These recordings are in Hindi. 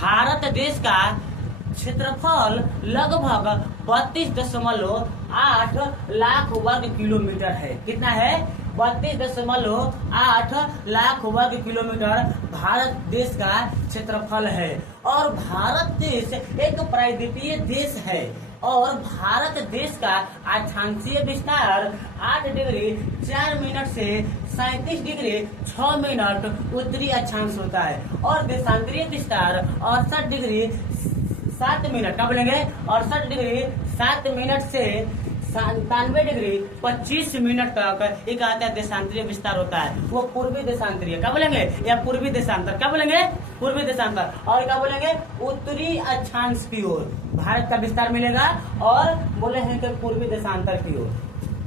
भारत देश का क्षेत्रफल लगभग 32.8 लाख वर्ग किलोमीटर है। कितना है? 32.8 लाख वर्ग किलोमीटर भारत देश का क्षेत्रफल है। और भारत देश एक प्रायद्वीपीय देश है और भारत देश का अक्षांशीय विस्तार 8 डिग्री 4 मिनट से 37 डिग्री 6 मिनट उत्तरी अक्षांश होता है और देशांतरीय विस्तार 68 डिग्री 7 मिनट क्या बोलेंगे? 68 डिग्री 7 मिनट से 97 डिग्री 25 मिनट तक एक आता है देशांतरीय विस्तार होता है, वो पूर्वी देशांतरीय क्या बोलेंगे? या पूर्वी देशांतर क्या बोलेंगे? पूर्वी देशांतर। और क्या बोलेंगे? उत्तरी अक्षांश की ओर भारत का विस्तार मिलेगा और बोले हैं कि पूर्वी देशांतर की ओर।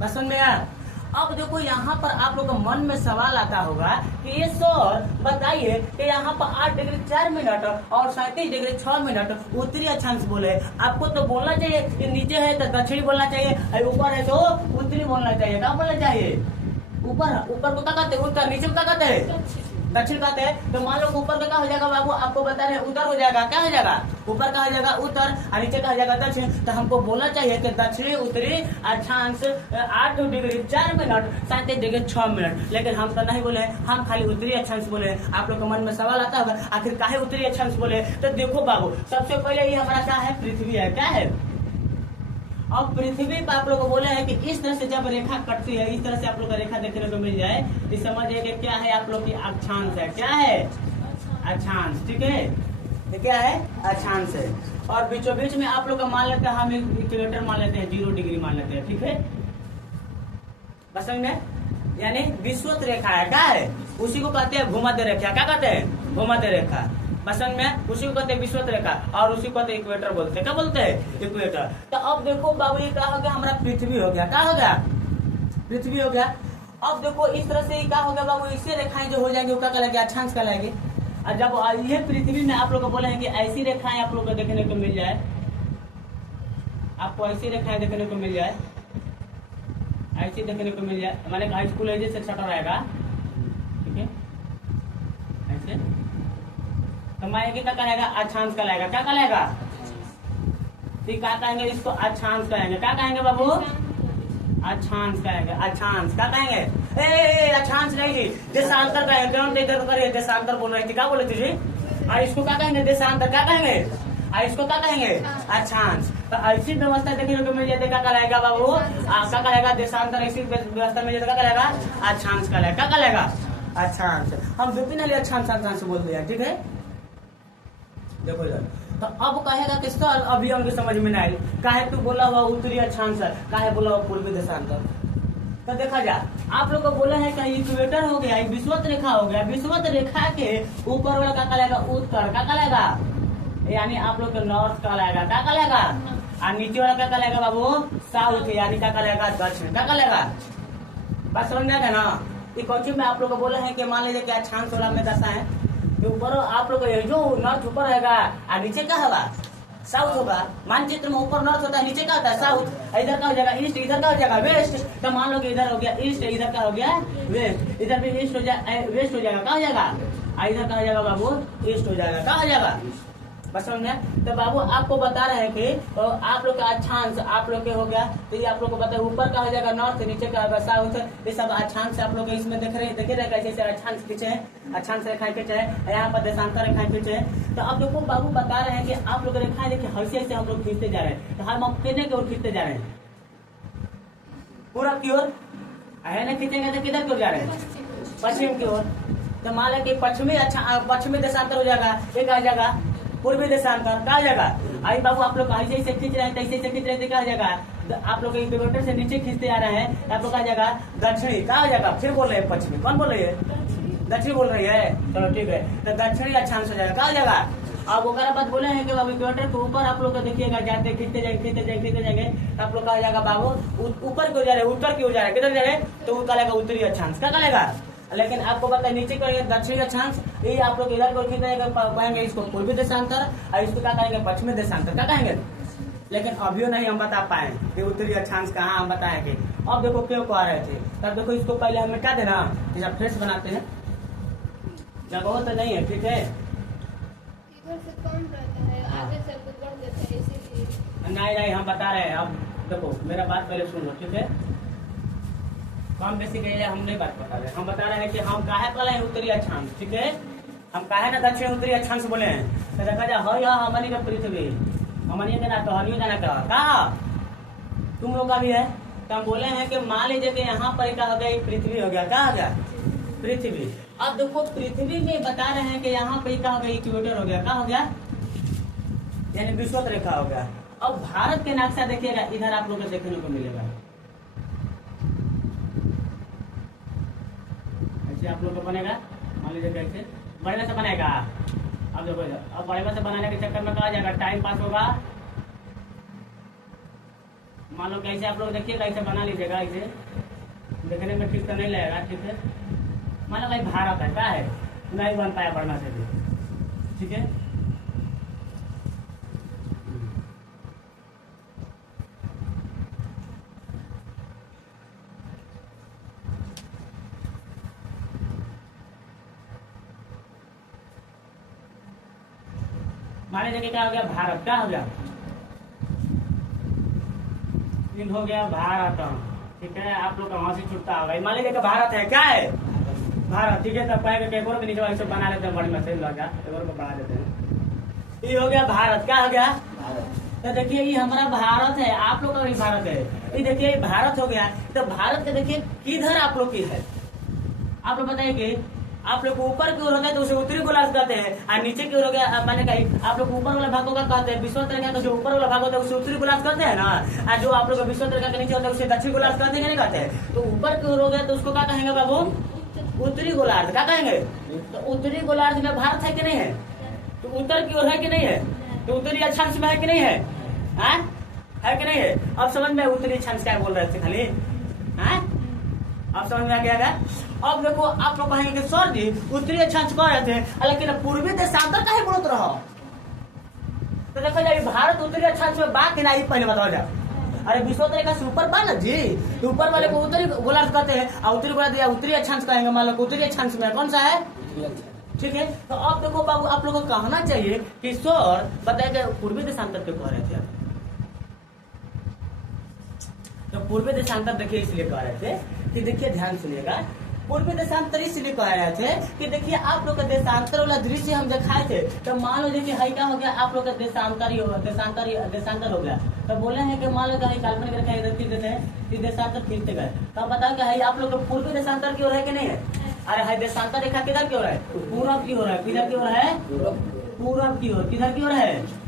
बस समझ में आया? अब देखो यहाँ पर आप लोग के मन में सवाल आता होगा कि ये सर बताइए कि यहाँ पर 8 डिग्री 4 मिनट और 37 डिग्री 6 मिनट उत्तरी अक्षांश बोले, आपको तो बोलना चाहिए कि नीचे है तो दक्षिणी बोलना चाहिए, ऊपर है तो उत्तरी बोलना चाहिए। क्या बोलना चाहिए? ऊपर को क्या कहते हैं? उत्तर। नीचे को क्या कहते हैं? दक्षिण कहते हैं। तो मान लो ऊपर का क्या हो जाएगा बाबू? आपको बता रहे उत्तर हो जाएगा। क्या हो जाएगा? ऊपर का हो जाएगा उत्तर और नीचे का हो जाएगा दक्षिण। तो हमको बोलना चाहिए कि दक्षिणी उत्तरी अक्षांश 8 डिग्री 4 मिनट 37 डिग्री 6 मिनट, लेकिन हम तो नहीं बोले, हम खाली उत्तरी अक्षांश बोले। आप लोग के मन में सवाल आता होगा आखिर काहे उत्तरी अक्षांश बोले? तो देखो बाबू, सबसे पहले ये हमारा क्या है? पृथ्वी है। क्या है? अब पृथ्वी पर आप लोग को बोले हैं कि इस तरह से जब रेखा कटती है, इस तरह से आप लोग का रेखा देखने को मिल जाए तो समझिए कि क्या है आप लोग की अक्षांश है। क्या है? अक्षांश। ठीक है, ये क्या है? अक्षांश है। और बीचों बीच में आप लोग का मान लेते हैं, हम इक्वेटर मान लेते हैं, 0 डिग्री मान लेते हैं। ठीक है, बस समझ में? यानी विषुवत रेखा है। क्या है? उसी को कहते हैं भूमध्य रेखा। क्या कहते हैं? भूमध्य रेखा। बसन में उसी को कहते हैं विषुवत रेखा और उसी को कहते हैं इक्वेटर बोलते हैं। क्या बोलते हैं? इक्वेटर। तो अब देखो बाबू, ये क्या हो गया? हमारा पृथ्वी हो गया। क्या हो गया? पृथ्वी हो गया। अब देखो इस तरह से क्या हो गया बाबू? इससे रेखाएं जो हो जाएंगे वो क्या कहलाएंगे? अक्षांश कहलाएंगे। और जब ये पृथ्वी में आप लोग को बोले हैं कि ऐसी रेखाएं आप लोग को देखने को मिल जाए, आपको ऐसी रेखाएं देखने को मिल जाए, ऐसी देखने को मिल जाए, मैंने हाई स्कूल एजे से सटा रहेगा। ठीक है, ऐसे तो मानेंगे क्या कहेगा? अक्षांश कहलाएगा। क्या कहलाएगा? ठीक, क्या कहेंगे इसको? अक्षांश कहेंगे। क्या कहेंगे बाबू? अक्षांश कहेंगे। अक्षांश क्या कहेंगे? अक्षांश नहीं, देशांतर कहेंगे। इधर करिए, देशांतर बोल रही थी। क्या बोले थे जी? और इसको क्या कहेंगे? देशांतर। क्या कहेंगे? और इसको क्या कहेंगे? अक्षांश। तो ऐसी व्यवस्था देखने को मिल जाती है, क्या कहलाएगा बाबू? क्या कहलाएगा? देशांतर। ऐसी व्यवस्था मिल जाती है, क्या कहलाएगा? अक्षांश कहलाएगा। क्या कहलाएगा? अक्षांश। हम विपिन अक्षांश अक्षांश बोल दिया। ठीक है, देखो इधर। तो अब कहेगा कि सर अभी हमको समझ में नहीं आई, काहे तू बोला हुआ उत्तरी अक्षांश, काहे बोला हुआ पूर्वी देशांतर? तो देखा जा, आप लोग को बोला है कि इक्वेटर हो गया, विषुवत रेखा हो गया। विषुवत रेखा के ऊपर वाला क्या कहलाएगा? उत्तर। क्या कहलाएगा? यानी आप लोग के नॉर्थ कहलाएगा। क्या कहलाएगा? और नीचे वाला क्या कहलाएगा बाबू? साउथ, यानी क्या कहलाएगा? दक्षिण। क्या कहलाएगा? बस समझ में आ गया ना? ये क्वेश्चन में आप लोग को बोला है कि मान लीजिए कि अक्षांश वाला में दशा है, ऊपर आप लोग जो नॉर्थ ऊपर रहेगा और नीचे क्या होगा? साउथ होगा। मानचित्र में ऊपर नॉर्थ होता है, नीचे क्या होता है? साउथ। इधर का हो जाएगा ईस्ट, इधर का हो जाएगा वेस्ट। तो मान लो कि इधर हो गया ईस्ट, इधर का हो गया वेस्ट, इधर भी ईस्ट हो जाएगा, वेस्ट हो जाएगा। क्या हो जाएगा? इधर का हो जाएगा बाबू? ईस्ट हो जाएगा। क्या हो जाएगा? बस समझ में? तो बाबू आपको बता रहे हैं कि आप लोग का अक्षांश आप लोग के हो गया, तो ये आप लोग को पता है ऊपर का हो जाएगा नॉर्थ, नीचे का होगा साउथ। ये सब अक्षांश आप लोग इसमें देख रहे हैं कैसे अक्षांश खींचे हैं, अक्षांश रेखाएं खींचे हैं, यहाँ पर देशांतर रेखाएं खींचे हैं। तो अब देखो बाबू बता रहे हैं कि आप लोग रेखाएं देखिए हंसी से हम लोग खींचते जा रहे हैं। तो हम कितने की ओर खींचते जा रहे हैं? पूरब की ओर है ना? खींचेंगे तो किधर की ओर जा रहे हैं? पश्चिम की ओर। तो मान लें कि पश्चिमी देशांतर हो जाएगा, एक आ जाएगा पूर्वी देशांतर। क्या हो जाएगा? आई बाबू आप लोग ऐसे ऐसे खींच रहे हैं, ऐसे ऐसे खींच रहे थे, क्या हो जाएगा? आप लोग इक्वेटर से नीचे खींचते आ रहे हैं, आप लोग क्या जाएगा? दक्षिणी। क्या हो जाएगा? फिर बोल रहे हैं पश्चिमी। कौन बोल रही है? दक्षिणी बोल रही है। चलो ठीक है, तो दक्षिणी अक्षांश हो जाएगा। क्या हो जाएगा? अब वो बात बोले हैं कि बाबू इक्वेटर के ऊपर आप लोग देखिएगा, जाते खींचते जाएंगे, आप लोग क्या हो जाएगा बाबू? ऊपर की ओर जा रहे, उत्तर की ओर जा रहे, किधर जा रहे? तो वो कहलाएगा उत्तरी अक्षांश। क्या कहलाएगा? लेकिन आपको पता है नीचे करेंगे दक्षिणी अक्षांश, ये आप लोग इधर को कहेंगे इसको पूर्वी देशांतर और इसको क्या कहेंगे? पश्चिमी देशांतर। क्या कहेंगे? लेकिन अभी नहीं हम बता पाए कि उत्तरी अक्षांश कहाँ हम बताएंगे। अब देखो क्यों कह रहे थे, तब देखो इसको पहले हमें क्या देना, जैसा फ्रेश बनाते हैं, जगह तो नहीं है। ठीक है, कम रहता है, आगे चल के बढ़ जाता है, इसीलिए। नहीं हम बता रहे हैं। अब देखो मेरा बात पहले सुन लो, ठीक है। कम बेसी के लिए हम नहीं बात बता रहे, हम बता रहे हैं कि हम काहे बोले हैं उत्तरी अक्षांश, ठीक है। हम काहे ना दक्षिण उत्तरी अक्षांश बोले हैं, तो देखा जाए हो यहाँ हमनी का पृथ्वी, हमनी के ना कहनियो जाना कहा तुम लोग का भी है। तो हम बोले हैं कि मान लीजिए कि यहाँ पर क्या हो गया, पृथ्वी हो गया, क्या हो गया, पृथ्वी। अब देखो पृथ्वी में बता रहे हैं कि यहाँ पे क्या हो गया, इक्वेटर हो गया, क्या हो गया, यानी विषुवत रेखा हो गया। अब भारत के नक्शा देखिएगा, इधर आप लोग को देखने को मिलेगा, ऐसे आप लोग को बनेगा। मान लीजिए कैसे बढ़िया से बनेगा। अब देखो अब बढ़िया से बनाने के चक्कर में कहा जाएगा टाइम पास होगा। मान लो कैसे आप लोग देखिएगा, ऐसे बना लीजिएगा, ऐसे देखने में ठीक तो नहीं लगेगा, ठीक है। मान लो भाई भारत है, क्या है, नहीं बन पाया बढ़ना से भी, ठीक है। मान लीजिए क्या हो गया, भारत, क्या हो गया, इन हो गया भारत, ठीक है। आप लोग का वहां से छुटता होगा, मान लीजिए भारत है, क्या है, भारत, ठीक है। तब कहेगा एक और के नीचे ऐसे बना लेते हैं, बड़ी मशीन लग गया, एक और को बढ़ा देते हैं। ये हो गया भारत, क्या हो गया, तो देखिए ये हमारा भारत है, आप लोग का भी भारत है। ये देखिए ये भारत हो गया। तो भारत के देखिए किधर आप लोग की है, आप लोग बताइए कि आप लोग ऊपर की ओर होता है तो उसे उत्तरी गोलार्ध कहते हैं, और नीचे की ओर हो गया मैंने कहा आप लोग ऊपर वाला भागों का कहते हैं विषुवत रेखा का, जो ऊपर वाला भाग होता है उसे उत्तरी गोलार्ध कहते हैं ना, और जो आप लोग विषुवत रेखा के नीचे होता है उसे दक्षिण गोलार्ध कहते हैं, नहीं कहते हैं। तो ऊपर की ओर हो गया तो उसको क्या कहेंगे बाबू, उत्तरी गोलार्ध, क्या कहेंगे। तो उत्तरी गोलार्ध में भारत है कि नहीं है, तो उत्तर की ओर है कि नहीं है, तो उत्तरी अक्षांश में है कि नहीं है, है कि नहीं है। अब समझ में उत्तरी अक्षांश क्या बोल रहे थे खाली, अब समझ में आ गया। अब देखो आप लोग कहेंगे सर जी उत्तरी अक्षांश कह रहे थे, लेकिन पूर्वी देशांतर का ही बोलते रहो। तो देखो जाए भारत उत्तरी अक्षांश में बात नहीं, पहले बताओ जाए। अरे विषुवत रेखा से ऊपर बा ना जी, तो ऊपर वाले को उत्तरी गोलार्ध कहते हैं, और उत्तरी गोलार्ध या उत्तरी अक्षांश कहेंगे। मान लो उत्तरी अक्षांश में कौन सा है, ठीक है। तो अब देखो बाबू आप लोग को कहना चाहिए कि सर बताइए पूर्वी देशांतर क्यों कह रहे थे, तो पूर्वी देशांतर देखिए इसलिए कह रहे थे कि देखिए ध्यान सुनिएगा, पूर्वी देशांतर इसलिए कह रहे थे कि देखिए आप लोग का देशांतर वाला दृश्य हम दिखाए थे। तो मान लो देखिए हाई क्या हो गया, आप लोग का देशांतर हो गया। तो बोले हैं कि मान लो काल्पनिक रेखा इधर खींच देते हैं कि देशांतर खींचते गए। तो आप बताओ कि हाई आप लोग पूर्वी देशांतर की ओर है कि नहीं है। अरे हाई देशांतर रेखा किधर की ओर है, पूरब की ओर है, किधर की ओर है, पूरब की ओर, किधर की ओर है,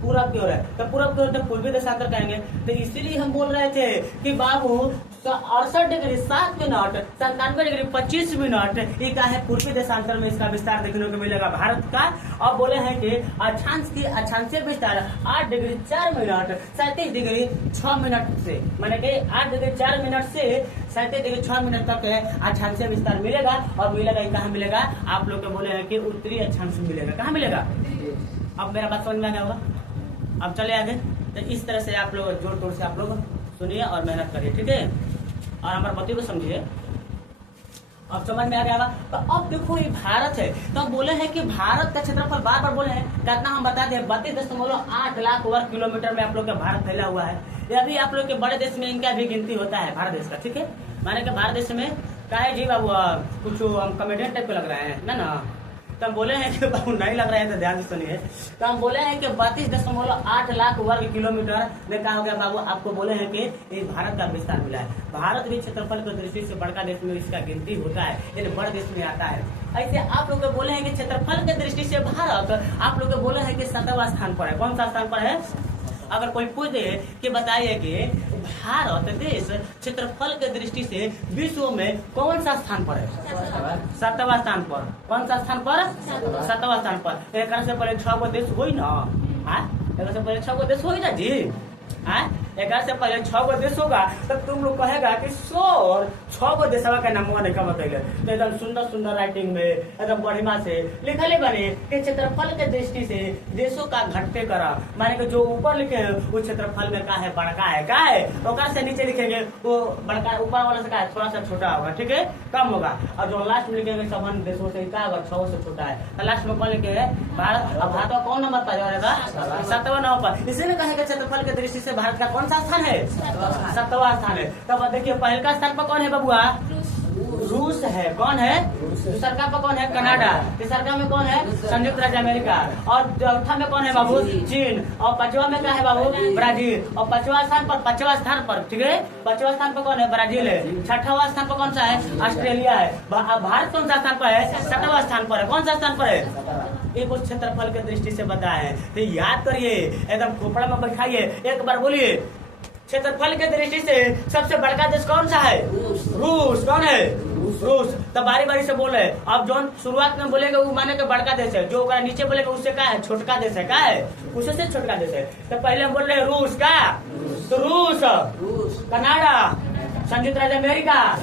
पूरब की ओर है। तो पूरब की ओर तो पूर्वी देशांतर कहेंगे। तो इसीलिए हम बोल रहे थे कि बाबू 68 डिग्री 7 मिनट 97 डिग्री 25 मिनट ये क्या है, पूर्वी देशांतर में इसका विस्तार देखने को मिलेगा भारत का। अब बोले हैं कि अक्षांशीय विस्तार 8 डिग्री 4 मिनट 37 डिग्री 6 मिनट से, माने कि 8 डिग्री 4 मिनट से 37 डिग्री 6 मिनट तक अक्षांशीय विस्तार मिलेगा। और मिलेगा ये कहाँ मिलेगा, आप लोग को बोले हैं कि उत्तरी अक्षांश मिलेगा। कहाँ मिलेगा, अब मेरा बात समझ में आ गया होगा। अब चले आगे। तो इस तरह से आप लोग जोर तोड़ से आप लोग सुनिए और मेहनत करिए, ठीक है, और हमारे पति को समझिए। अब समझ में आ गया। तो अब देखो ये भारत है, तो हम बोले हैं कि भारत का क्षेत्रफल बार बार बोले हैं कितना, हम बता दें 32.8 लाख वर्ग किलोमीटर में आप लोग का भारत फैला हुआ है। यह भी आप लोग के बड़े देश में इनका भी गिनती होता है भारत देश का, ठीक है। माने कि भारत देश में क्या है जी बाबू, कुछ हम कॉमेडियन टाइप के लग रहे हैं ना। तो हम बोले हैं कि बाबू नहीं लग रहा है तो ध्यान से सुनिए। तो हम बोले हैं कि 32.8 लाख वर्ग किलोमीटर में क्या हो गया बाबू, आपको बोले हैं कि ये भारत का विस्तार मिला है। भारत भी क्षेत्रफल की दृष्टि से बड़का देश में इसका गिनती होता है, यानी बड़े देश में आता है। ऐसे आप लोग को बोले हैं कि क्षेत्रफल की दृष्टि से भारत आप लोग को बोले हैं कि 7वां स्थान पर है। कौन सा स्थान पर है, अगर कोई पूछ दे कि बताइए कि भारत देश क्षेत्रफल के दृष्टि से विश्व में कौन सा स्थान पर है, 7वां स्थान पर। कौन सा स्थान पर, 7वां स्थान पर। एक से पहले 6 गो देश हो ना, एक से पहले 6 गो देश हो ना जी, 11 से पहले 6 गो देश होगा तो तुम लोग कहेगा कि सर 6 गो देशवा का नाम नहीं का बताइए। तो एकदम सुंदर सुंदर राइटिंग में एकदम बढ़िया से लिखले बने कि क्षेत्रफल के दृष्टि से देशों का घटते करा, माने कि जो ऊपर लिखे हैं वो क्षेत्रफल में का है बड़का है, का है और से नीचे लिखेंगे वो बड़का, ऊपर वाला से का है थोड़ा सा छोटा होगा, ठीक है, कम होगा। और जो लास्ट में लिखेंगे संबंध देशों से क्या होगा 6 से छोटा है। तो लास्ट में कौन लिखेंगे भारत। अब भारत का कौन नंबर पर रहेगा 7वां नंबर पर। इसीलिए कहेगा क्षेत्रफल के दृष्टि से भारत का कौन सा स्थान है 7वां स्थान है। तब देखिए पहले का स्थान पर कौन है बबुआ रूस है, कौन है दूसरा पर कौन है कनाडा, तीसरा में कौन है संयुक्त राज्य अमेरिका और चौथा में कौन है बाबू चीन और 5वां में क्या है बाबू ब्राजील और 5वां स्थान पर ठीक है 5वां स्थान पर कौन है ब्राजील है। 6वां स्थान पर कौन सा है ऑस्ट्रेलिया है। भारत कौन सा स्थान पर है 7वां स्थान पर है। कौन सा स्थान पर है एक क्षेत्रफल की दृष्टि से बताया है। तो याद करिए एकदम खोपड़ा में बैठाइए एक बार बोलिए क्षेत्रफल के दृष्टि से सबसे बड़का देश कौन सा है रूस। कौन है रूस। तो बारी बारी से बोले अब जो शुरुआत में बोलेगा वो माने के बड़का देश है, जो नीचे बोलेगा उससे क्या है छोटका देश है, क्या है उससे छोटका देश है। तो पहले हम बोल रहे हैं रूस का, तो रूस कनाडा संयुक्त राज्य अमेरिका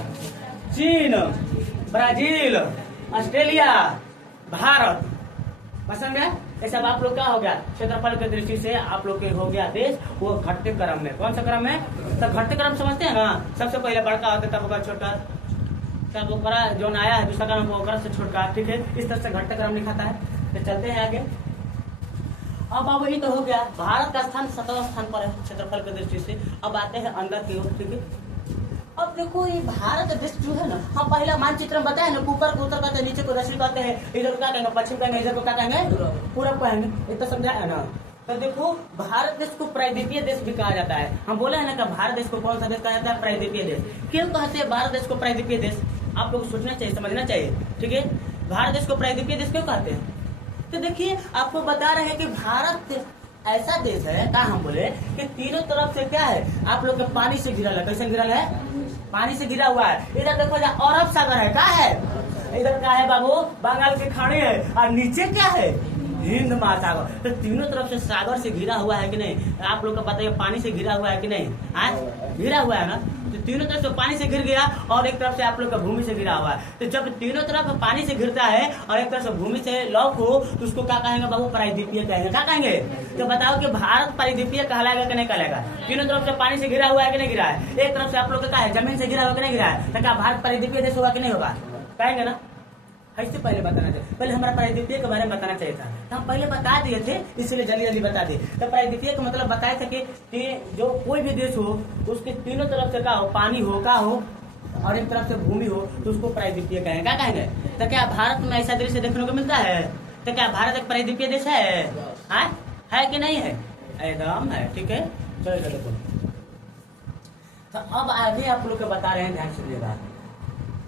चीन ब्राजील ऑस्ट्रेलिया भारत। पसंद है ये सब आप लोग क्या हो गया क्षेत्रफल की दृष्टि से आप लोग के हो गया देश वो घटते क्रम में। कौन सा क्रम में तो घटते क्रम समझते हैं ना, सबसे पहले बड़का होता तब होगा छोटा, तब ओकरा जो आया है दूसरा क्रम ओकरा से छोटा, ठीक है इस तरह से घटते क्रम लिखाता है। तो चलते हैं आगे। अब बाबू ये तो हो गया भारत का स्थान 7वां स्थान पर है क्षेत्रफल की दृष्टि से। अब आते हैं अंदर की ओर, ठीक है। अब देखो ये भारत देश जो है ना हम पहला मानचित्र में बताए ना ऊपर को उत्तर कहते हैं नीचे को दक्षिण कहते हैं, इधर क्या कहेंगे पश्चिम कहेंगे, इधर को क्या कहेंगे पूरब कहेंगे। इतना समझा है ना। तो देखो भारत देश को प्रायद्वीपीय देश भी कहा जाता है। हम बोले हैं ना कि भारत देश को कौन सा देश कहा जाता है प्रायद्वीपीय देश। क्यों कहते हैं भारत देश को प्रायद्वीपीय देश आप लोग सोचना चाहिए समझना चाहिए, ठीक है। भारत देश को प्रायद्वीपीय देश क्यों कहते हैं तो देखिए आपको बता रहे हैं कि भारत ऐसा देश है क्या हम बोले कि तीनों तरफ से क्या है आप लोग के पानी से घिरा है। कैसे घिरा है पानी से घिरा हुआ है। इधर देखो अरब सागर है, क्या है इधर क्या है बाबू बंगाल की खाड़ी है और नीचे क्या है हिंद महासागर। तो तीनों तरफ से सागर से घिरा हुआ है कि नहीं आप लोग को बताइए पानी से घिरा हुआ है कि नहीं घिरा हुआ है ना। तो तीनों तरफ से पानी से घिर गया और एक तरफ से आप लोग का भूमि से घिरा हुआ है। तो जब तीनों तरफ पानी से घिरता है और एक तरफ से भूमि से लॉक हो तो उसको क्या कहेंगे बाबू प्रायद्वीपीय कहेंगे। क्या कहेंगे तो बताओ कि भारत प्रायद्वीपीय कहलाएगा कि नहीं कहलाएगा। तीनों तरफ से पानी से घिरा हुआ है कि नहीं घिरा है, एक तरफ से आप लोग का है जमीन से घिरा हुआ कि नहीं घिरा है। तो क्या भारत प्रायद्वीपीय देश होगा कि नहीं होगा कहेंगे ना। इससे पहले बताना चाहिए, पहले हमारा प्रायद्वीपीय के बारे में बताना चाहिए था तो हम पहले बता दिए थे इसलिए जल्दी जल्दी बता दिए। तो प्रायद्वीपीय का मतलब बताए थे कि जो कोई भी देश हो उसके तीनों तरफ से क्या हो पानी हो का हो और एक तरफ से भूमि हो तो उसको प्रायद्वीपीय कहेंगे। क्या कहेंगे तो क्या भारत में ऐसा दृश्य देखने को मिलता है। तो क्या भारत एक प्रायद्वीपीय देश है कि नहीं है एकदम है, ठीक है। चलो देखो तो अब आगे आप लोग को बता रहे हैं ध्यान सुनिएगा।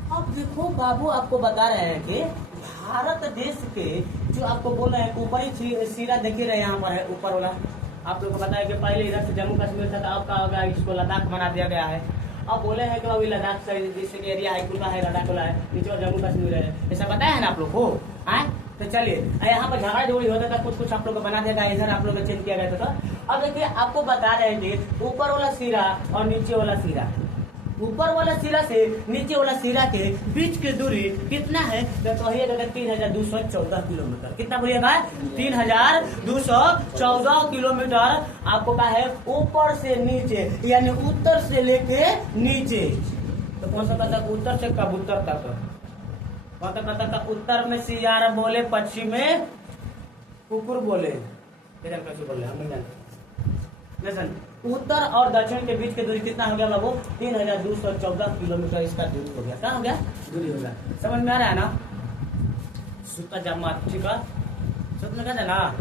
अब देखो बाबू आपको बता रहे हैं कि भारत देश के जो आपको बोल रहे हैं ऊपरी सिरा देखिए रहे यहाँ पर है ऊपर वाला। आप लोग को पता है कि पहले इधर से जम्मू कश्मीर था तो अब का होगा इसको लद्दाख बना दिया गया है। अब बोले हैं कि अभी लद्दाख से जैसे एरिया है कुल का है लद्दाख वाला है नीचे जम्मू कश्मीर है ऐसा बताया है ना आप लोग को तो चलिए यहाँ पर झगड़ा जोड़ी होता था कुछ आप लोग को बना दिया गया इधर आप लोग को चेंज किया गया था। अब देखिए आपको बता रहे थे ऊपर वाला सिरा और नीचे वाला सिरा, ऊपर वाला सिरा से नीचे वाला सिरा के बीच की दूरी कितना है तो कहिएगा 3214 किलोमीटर। कितना बोलिएगा 3214 किलोमीटर आपको क्या है ऊपर से नीचे यानी उत्तर से लेके नीचे। तो कौन सा कहता है उत्तर से कबूतर तक, कौन सा कहता है उत्तर में सियार बोले पश्चिम में कुकुर बोले। कैसे बोले हम नहीं जानते। उत्तर और दक्षिण के बीच की दूरी कितना हो गया बाबू 3214 किलोमीटर इसका दूरी हो गया। क्या हो गया दूरी हो गया। समझ में आ रहा है ना सूत्र जमा ठीक है सूत्र में कहते ना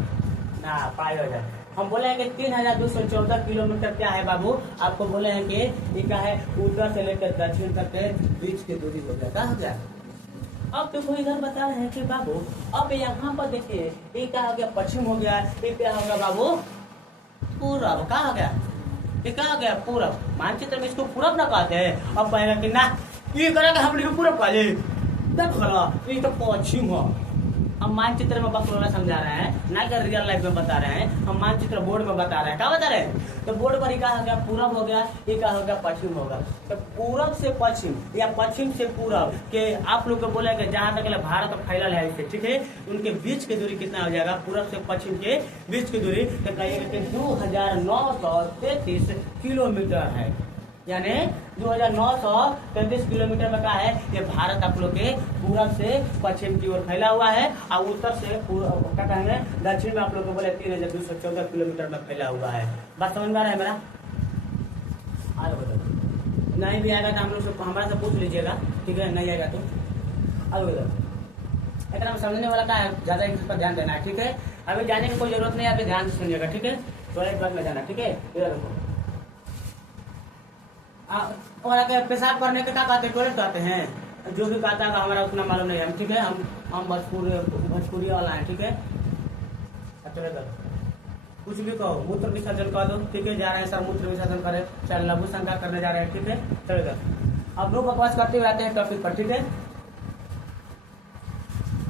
पाई हो जाए। हम बोले हैं कि 3214 किलोमीटर क्या है बाबू आपको बोले हैं कि ये क्या है उत्तर से लेकर दक्षिण तक के बीच की दूरी हो गया। क्या हो गया। अब देखो इधर बता रहे हैं कि बाबू अब यहाँ पर देखिए ये क्या हो गया पश्चिम हो गया, ये क्या हो गया बाबू पूरब। क्या हो गया ये क्या हो गया पूरब। मानचित्र में इसको पूरब ना कहते हैं। अब कहेगा कि ना ये करेगा हम लोग पूरब कहे ये तो पश्चिम हो हम मानचित्र में बकलोला समझा रहे हैं, ना कि रियल लाइफ में बता रहे हैं। हम मानचित्र बोर्ड में बता रहे हैं। क्या बता रहे हैं? तो बोर्ड पर क्या हो गया, पूरब हो गया, ये क्या हो गया, पश्चिम होगा। तो पूरब से पश्चिम या पश्चिम से पूरब के आप लोग को बोले कि जहाँ तक भारत फैलल है इससे, ठीक है, उनके बीच की दूरी कितना हो जाएगा, पूरब से पश्चिम के बीच की दूरी तो कहिएगा कि 2933 किलोमीटर है। यानी 2933 किलोमीटर में क्या है, ये भारत आप लोग के पूरब से पश्चिम की ओर फैला हुआ है और उत्तर से क्या कहेंगे दक्षिण में आप लोग को बोले 3214 किलोमीटर में फैला हुआ है। बात समझ में आ रहा है मेरा? आगे बताओ। नहीं भी आएगा तो हम लोग से हमारा से पूछ लीजिएगा, ठीक है, नहीं आएगा तो आगे बताओ। एक नाम समझने वाला का है, ज्यादा इस पर ध्यान देना है, ठीक है। अभी जाने की कोई जरूरत नहीं है, अभी ध्यान से सुनिएगा, ठीक है। टॉयलेट बात में जाना, ठीक है। इधर देखो, और अगर पेशाब करने के क्या कहते हैं, टॉयलेट कहते हैं। जो भी कहता है हमारा उतना मालूम नहीं है, ठीक है। हम भोजपुरी वाला है, ठीक है। चलेगा, कुछ भी कहो, मूत्र विसर्जन कर दो, ठीक है। जा रहे हैं सर मूत्र विसर्जन करे, चाहे लघु शंका करने जा रहे हैं, ठीक है। चलेगा, अब लोग बकवास करते हुए आते हैं टॉपिक पर, ठीक है।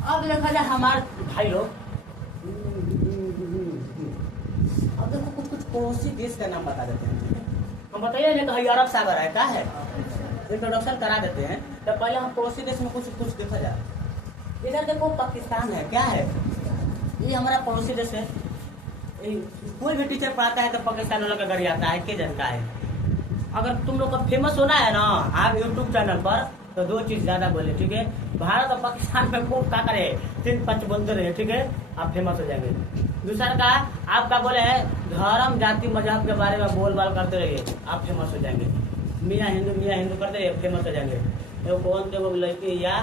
अब देखा जाए हमारे भाई लोग, अब देखो कुछ कुछ पड़ोसी देश का नाम बता देते हैं, ठीक है। हम बताइए नहीं तो अरब सागर है, क्या है, इंट्रोडक्शन करा देते हैं। तो पहले हम पड़ोसी देश में कुछ कुछ देखा जाए। इधर देखो पाकिस्तान है, क्या है, ये हमारा पड़ोसी देश है। कोई भी टीचर पढ़ाता है तो पाकिस्तान वाला का गाड़ी आता है, क्या जनता है। अगर तुम लोग का फेमस होना है ना आप यूट्यूब चैनल पर, तो दो चीज ज्यादा बोले, ठीक है। भारत और पाकिस्तान में खूब क्या करे, 3-5 बोलते रहे, ठीक है, आप फेमस हो जाएंगे। दूसरा का आपका बोले है धर्म जाति मजहब के बारे में बोल बाल करते रहिए, आप फेमस हो जाएंगे। मियाँ हिंदू करते रहिए, फेमस हो जाएंगे। वो कौन थे वो लड़की या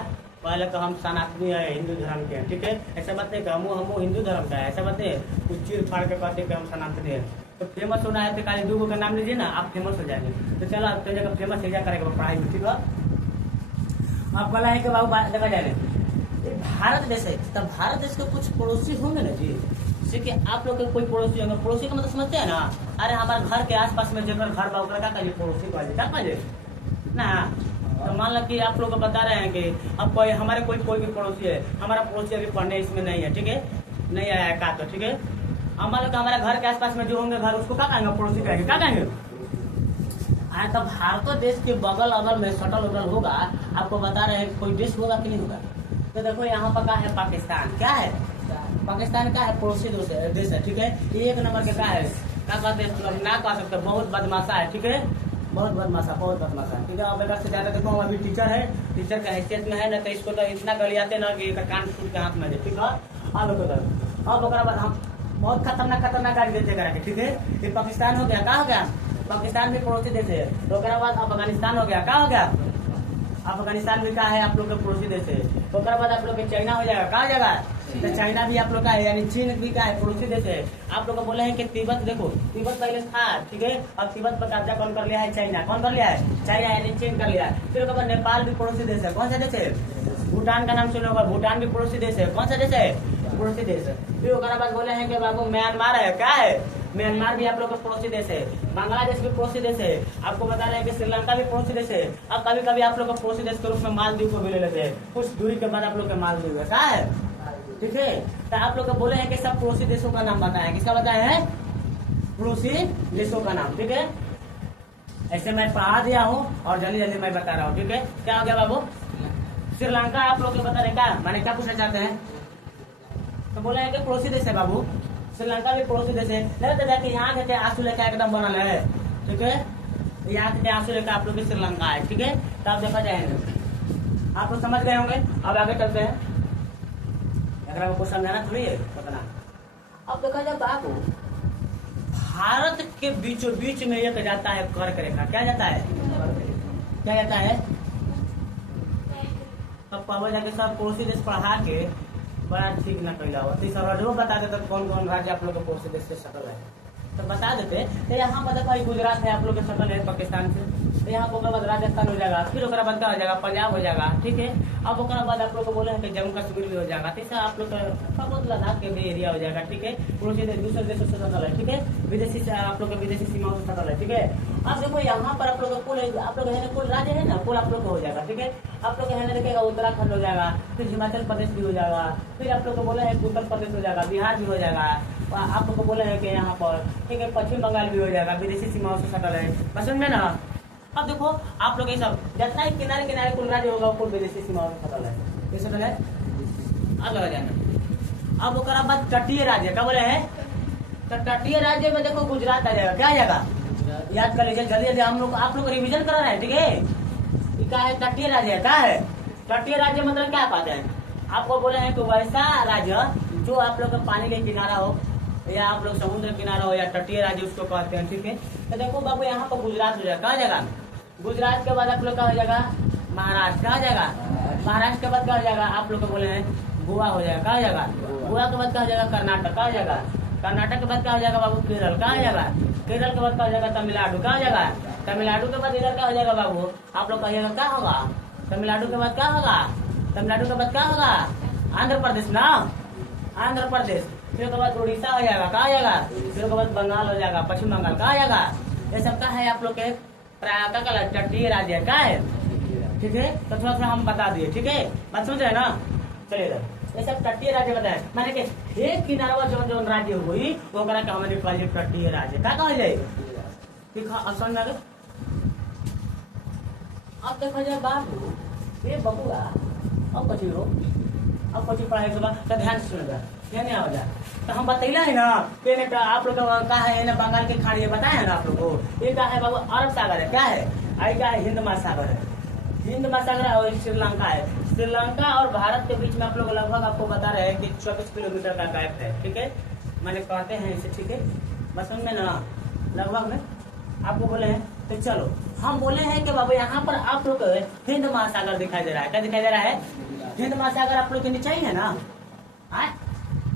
पहले तो हम सनातनी है, हिंदू धर्म के हैं, ठीक है। ऐसा बात नहीं हम हिंदू धर्म का है, ऐसा बात नहीं कुछ चीर फाड़ के कहते कि हम सनातनी है। तो फेमस होना है तो खाली 2 का नाम लीजिए ना, आप फेमस हो जाएंगे। तो चलो आप जगह फेमस हो जा करेगा पढ़ाई में, ठीक है। आप कला है कि बाबू देखा जाए भारत देश है, तब भारत देश के कुछ पड़ोसी होंगे ना जी, जैसे कि आप लोग के कोई पड़ोसी होंगे। पड़ोसी का मतलब समझते हैं ना, अरे हमारे घर के आसपास में जगह घर बाबू का कहिए पड़ोसी कहिए ना। तो मान लो कि आप लोग को बता रहे हैं कि अब कोई हमारे कोई भी पड़ोसी है, हमारा पड़ोसी अभी पढ़ने इसमें नहीं है, ठीक है, नहीं आया है का, तो ठीक है। अब मान लो कि हमारे घर के आसपास में जो होंगे घर, उसको क्या कहेंगे, पड़ोसी कहेंगे, क्या कहेंगे। हाँ, तो भारत देश के बगल अगल में सटल उगल होगा, आपको बता रहे हैं कोई देश होगा कि नहीं होगा। तो देखो यहाँ पर क्या है, पाकिस्तान, क्या है, पाकिस्तान क्या है, पड़ोसी देश है, ठीक है। 1 नंबर के क्या है, क्या कहते हैं, ना कह सकते, बहुत बदमाशा है, ठीक है, बहुत बदमाशा, ठीक है। अब अगर से ज्यादा देखो, अभी टीचर है, टीचर का हैसियत में है ना, तो इसको तो इतना गलियाते ना कि कान फूट के हाथ में दे, ठीक है। अब बाद हम बहुत खतरनाक गाड़ी देते करेंगे, ठीक है। ये पाकिस्तान हो गया, क्या हो गया, पाकिस्तान भी पड़ोसी देश है। तो बाद अफगानिस्तान हो गया, क्या हो गया, अफगानिस्तान भी क्या है आप लोग के पड़ोसी देश है। तो बाद आप लोग के चाइना हो जाएगा, क्या हो जाएगा, तो चाइना भी आप लोग का है, यानी चीन भी क्या है, पड़ोसी देश है। आप लोग को बोले हैं कि तिब्बत, देखो तिब्बत पहले था, ठीक है। अब तिब्बत पर कब्जा कौन कर लिया है, चाइना। कौन कर लिया है, चाइना, यानी चीन कर लिया है। फिर बाद नेपाल भी पड़ोसी देश है, कौन सा देश है, भूटान का नाम सुना होगा, भूटान भी पड़ोसी देश है, कौन सा देश है, पड़ोसी देश है। फिर बाद बोले हैं कि बाबू म्यांमार है, क्या है, म्यांमार भी आप लोग का पड़ोसी देश है। बांग्लादेश भी पड़ोसी देश है। आपको बता रहे हैं कि श्रीलंका भी पड़ोसी देश है। अब कभी कभी आप लोग का पड़ोसी देश के रूप में मालदीव को भी ले लेते हैं, कुछ दूरी के बाद आप लोग का मालदीव है, क्या है, ठीक है। तो आप लोग को बोले हैं कि सब पड़ोसी देशों का नाम बताया, किसका बताया है, पड़ोसी देशों का नाम, ठीक है। ऐसे मैं पढ़ा दिया हूँ और जल्दी मैं बता रहा हूँ, ठीक है। क्या हो गया बाबू, श्रीलंका आप लोग को बता रहे क्या, मैंने क्या पूछना चाहते हैं, तो बोले हैं कि पड़ोसी देश है बाबू, श्रीलंका भी पड़ोसी देश है। नहीं तो जाके यहाँ देते आंसू लेकर एकदम बनल है, ठीक है। यहाँ देते आंसू लेकर आप लोग श्रीलंका है, ठीक है। तो आप देखा जाएगा, आप लोग समझ गए होंगे। अब आगे चलते हैं, अगर आपको समझाना थोड़ी है पता। अब देखा जाए बाबू, भारत के बीचों बीच में एक जाता है कर्क रेखा, क्या जाता है, क्या जाता है। अब पावर जाके सब पड़ोसी देश पढ़ा के बड़ा ठीक न कैला हो, तो सरहदों बता देते कौन कौन राज्य आप लोग के पड़ोसी देश से सटल है। तो बता देते। तो यहाँ पर देखो गुजरात है, आप लोग के सकल है पाकिस्तान से। तो यहाँ पर बाद राजस्थान हो जाएगा, फिर ओकरा बाद क्या हो जाएगा, पंजाब हो जाएगा, ठीक है। अब ओकरा बाद आप लोग को बोले हैं कि जम्मू कश्मीर भी हो जाएगा, ठीक है। आप लोग का बहुत लद्दाख के भी एरिया हो जाएगा, ठीक है। दूसरे देशों से सटल है, ठीक है। विदेशी से आप लोग के विदेशी सीमाओं से सटल है, ठीक है। अब देखो यहाँ पर आप लोग कुल आप लोग है कुल राज्य है ना, कुल आप लोग को हो जाएगा, ठीक है। आप लोग है देखेगा उत्तराखंड हो जाएगा, फिर हिमाचल प्रदेश भी हो जाएगा, फिर आप लोग को बोले हैं उत्तर प्रदेश हो जाएगा, बिहार भी हो जाएगा। आप लोग को बोले हैं कि यहाँ पर ठीक है पश्चिम बंगाल भी हो जाएगा, विदेशी सीमाओं से सटल है, पसंद में ना। अब देखो आप लोग ये सब जितना ही किनारे किनारे कुल राज्य होगा कुल विदेशी सीमाओं से सटल है, ये सटल है। अब लगा जाना। अब ओकरा बाद तटीय राज्य क्या बोले हैं, तो तटीय राज्य में देखो गुजरात आ जाएगा, क्या आ जाएगा, याद कर लीजिए जल्दी जल्दी। हम लोग आप लोग रिविजन करा रहे हैं, ठीक है। क्या है तटीय राज्य, क्या है तटीय राज्य, मतलब क्या पाते हैं आपको बोले हैं कि वैसा राज्य जो आप लोग का पानी के किनारा हो या आप लोग समुद्र किनारा हो या तटीय राज्य उसको कहते हैं, ठीक है। तो देखो बाबू यहाँ पर गुजरात हो जाएगा, कहा जाएगा गुजरात के बाद आप लोग का हो जाएगा महाराष्ट्र, कहा जाएगा महाराष्ट्र के बाद क्या हो जाएगा, आप लोग को बोले हैं गोवा हो जाएगा, कहा जाएगा गोवा के बाद क्या हो जाएगा कर्नाटक, कहा जाएगा कर्नाटक के बाद क्या हो जाएगा बाबू केरल, कहा जाएगा केरल के बाद क्या हो जाएगा तमिलनाडु, कहा जाएगा तमिलनाडु के बाद इधर क्या हो जाएगा बाबू, आप लोग कहिएगा क्या होगा, तमिलनाडु के बाद क्या होगा, तमिलनाडु के बाद क्या होगा आंध्र प्रदेश ना, आंध्र प्रदेश। फिर उसके बाद उड़ीसा हो जाएगा, कहा जाएगा फिर उसके बाद बंगाल हो जाएगा, पश्चिम बंगाल, कहा जाएगा। ये सब का है आप लोग के प्राय तटीय राज्य क्या है, ठीक है। तो थोड़ा थोड़ा हम बता दिए, ठीक है, बात समझ रहे हैं ना। चलिए ये सब तटीय राज्य बताए, माने कि एक किनारा जो जो राज्य हुई वो करा हमारे तटीय राज्य क्या कहा जाए, ठीक है। समझ में आ गए। अब देखा जाए बाबू ये बबुआ अब कुछ हो, अब कुछ पढ़ाई के बाद तो ध्यान से सुनेगा, ध्यान नहीं आएगा। तो हम बतैला है ना कि आप लोग का है ना बंगाल के खाड़ी बताया है ना आप लोग को, ये क्या है बाबू अरब सागर है, क्या है आई क्या है हिंद महासागर है, हिंद महासागर और श्रीलंका है। श्रीलंका और भारत के बीच में आप लोग लगभग आपको बता रहे हैं कि 24 किलोमीटर का गैप है, ठीक है। मैंने कहते हैं इसे, ठीक है, बस समझ में ना लगभग में आपको बोले हैं। तो चलो हम बोले हैं कि बाबू यहाँ पर आप लोग हिंद महासागर दिखाई दे रहा है, क्या दिखाई दे रहा है, हिंद महासागर आप लोग के नीचे ही है ना।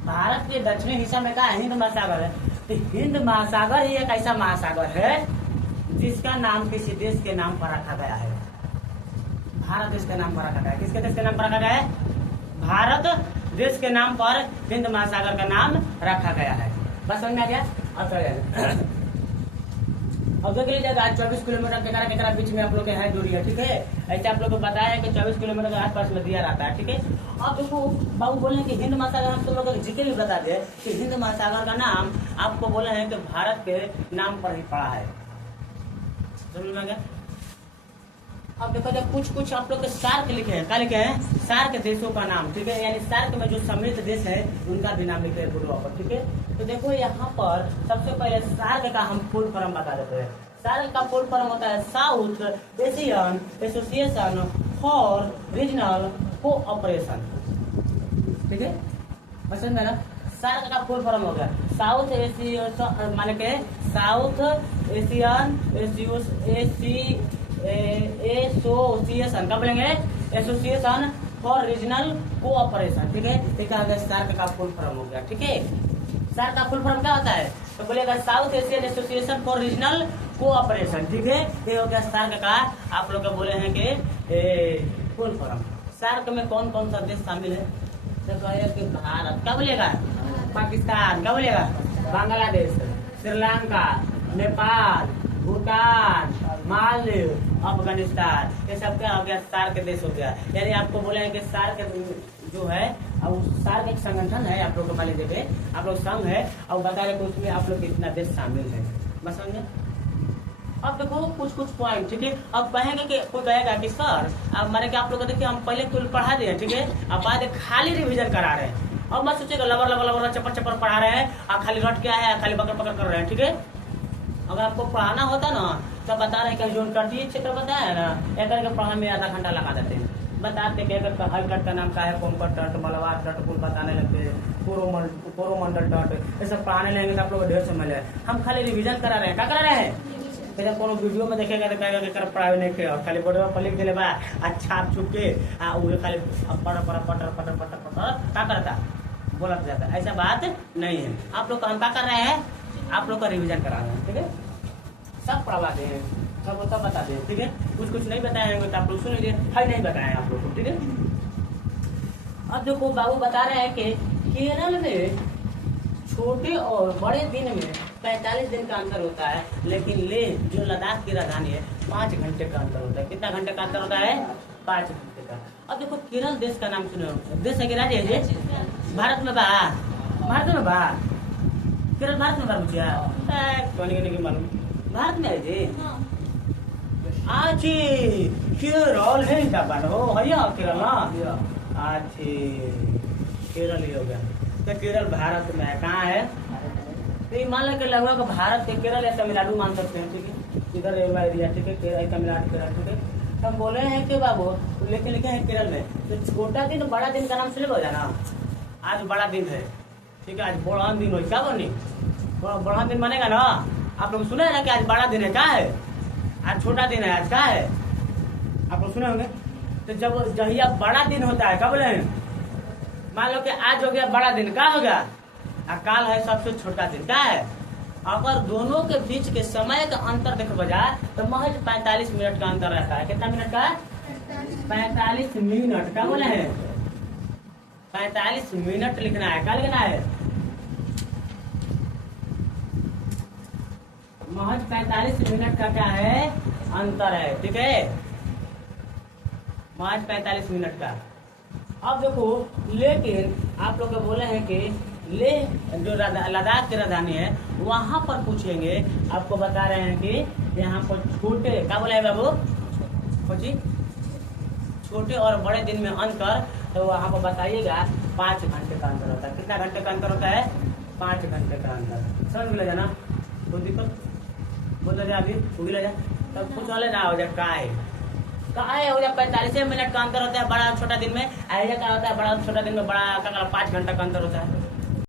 भारत के दक्षिणी हिस्सा में क्या है हिंद महासागर है। तो हिंद महासागर ही एक ऐसा महासागर है जिसका नाम किसी देश के नाम पर रखा गया है, भारत देश के नाम पर रखा गया है। किसके देश के नाम पर रखा गया है, भारत देश के नाम पर हिंद महासागर का नाम रखा गया है। बस समझ में आ गया। अब देख लीजिएगा 24 किलोमीटर के बीच में आप लोग के है दूरी है, ठीक है। ऐसे आप लोग को बताया है कि 24 किलोमीटर के आसपास में दिया रहता है, ठीक है। अब देखो बाबू बोले कि हिंद महासागर, हम तुम लोग को जिक्र भी बता दे कि हिंद महासागर का नाम आपको बोले हैं कि भारत के नाम पर ही पड़ा है, समझ में आ गया। अब देखो जब कुछ आप लोग के सार्क लिखे हैं, क्या लिखे हैं, सार्क देशों का नाम, ठीक है। यानी सार्क में जो समृद्ध देश है उनका भी नाम लिखे हैं बुढ़वा पर, ठीक है। तो देखो यहाँ पर सबसे पहले सार्क का हम फुल फॉर्म बता देते हैं। सार्क का फुल फॉर्म होता है south Asian association for regional cooperation, ठीक है, पसंद है ना। सार्क का फुल फॉर्म हो गया साउथ एशियन, माने के साउथ एशियन एसोसिएशन, क्या बोलेंगे, एसोसिएशन फॉर रीजनल कोऑपरेशन, ठीक है। ठीक है, सार्क का फुल फॉर्म हो गया, ठीक है। सार्क का फुल फॉर्म क्या होता है, तो बोलेगा south Asian association for regional cooperation, ठीक है। ये हो गया सार्क का आप लोग बोले हैं कि फुल फॉर्म। सार्क में कौन कौन सा देश शामिल है, तो कहेगा कि भारत, क्या बोलेगा, पाकिस्तान, क्या बोलेगा, बांग्लादेश, श्रीलंका, नेपाल, भूटान, मालदीव, अफगानिस्तान, ये सब क्या हो गया सार्क देश हो गया। यानी आपको बोले हैं कि सार्क जो है अब सार्क एक संगठन है, आप लोग को मान लीजिए आप लोग संघ है और बता रहे उसमें आप लोग कितना देश शामिल है, बस समझे। अब देखो कुछ पॉइंट, ठीक है। अब कहेंगे कि कोई कहेगा कि सर अब माने कि आप लोग को देखिए हम पहले कुल पढ़ा दिए, ठीक है, अब बाद खाली रिविजन करा रहे हैं। अब मत सोचेगा लबर चपर पढ़ा रहे हैं और खाली रट क्या है खाली बकर कर रहे हैं, ठीक है। अगर आपको पढ़ाना होता ना तो बता रहे हैं कि जो तटीय क्षेत्र बताया है ना एक करके पढ़ाने में आधा घंटा लगा देते हैं, बताते कि हर तट का नाम क्या है, कोमकर तट, मलबार तट, कुल बताने लगते हैं, कोरोमंडल तट, ये सब पढ़ाने लगेंगे तो आप लोग ढेर समय है। हम खाली रिविजन करा रहे हैं, क्या करा रहे हैं, फिर कोनो वीडियो में देखेगा तो कहेगा कि कर पढ़ाई नहीं किया, खाली बोर्ड पर लिख दिले बा अच्छा छुप के वो खाली पटर क्या करता बोला जाता, ऐसा बात नहीं है। आप लोग हम क्या कर रहे हैं, आप लोग का रिवीजन करा रहे हैं, ठीक है। सब पढ़वा दे, सब बता दे, ठीक है। कुछ कुछ नहीं बताए तो आप लोग सुन लीजिए, है नहीं बताए आप लोग को, ठीक है। अब देखो बाबू बता रहे हैं कि केरल में छोटे और बड़े दिन में 45 दिन का अंतर होता है, लेकिन लेह जो लद्दाख की राजधानी है 5 घंटे का अंतर होता है। कितना घंटे का अंतर होता है? 5 घंटे का। अब देखो केरल देश का नाम सुने, देश है कि राज्य है जी? भारत में बा, भारत में बा, केरल भारत में बा मुझे नहीं मालूम, भारत में है जी। आची केरल है क्या बनो भैया, केरल ना आची केरल ही हो गया। तो केरल भारत में है, कहाँ है? तो ये मान लो कि लगभग भारत के केरल या तमिलनाडु मान सकते हैं, ठीक है। इधर एरिया, ठीक है, केरल तमिलनाडु केरल, ठीक है। हम बोले हैं कि बाबू लिखे हैं केरल में, तो छोटा दिन बड़ा दिन का नाम सुने हो जाना। आज बड़ा दिन है, ठीक है, आज बड़ा दिन हो, क्या बोलनी बड़ा दिन बनेगा ना। आप लोग सुने ना कि आज बड़ा दिन है, क्या है? आज छोटा दिन है, आज क्या है? आप लोग सुने होंगे। तो जब जहिया बड़ा दिन होता है, क्या बोले? मान लो कि आज हो गया बड़ा दिन, क्या हो गया? काल है सबसे छोटा दिन, क्या है? अगर दोनों के बीच के समय का अंतर देखो जाए तो महज 45 मिनट का अंतर रहता है। कितना मिनट का? 45 मिनट का बोले हैं। 45 मिनट लिखना है, क्या लिखना है? महज 45 मिनट का क्या है? अंतर है, ठीक है, महज 45 मिनट का। अब देखो, लेकिन आप लोग बोले हैं कि लेह जो लद्दाख की राजधानी है वहां पर पूछेंगे, आपको बता रहे हैं कि यहाँ पर छोटे, क्या बोले बाबू? खोजी छोटे और बड़े दिन में अंतर, तो वहां पर बताइएगा 5 घंटे का अंतर होता है। कितना घंटे का अंतर होता है? 5 घंटे का अंतर। समझ मिले जाना, कोई दिक्कत बोल जा, अभी उगले जा, तब कुछ वाले ना हो जाए। कहा है हो जाए 45 मिनट का अंतर होता है बड़ा छोटा दिन में, ऐसा क्या होता है? बड़ा छोटा दिन में बड़ा 5 घंटा का अंतर होता है।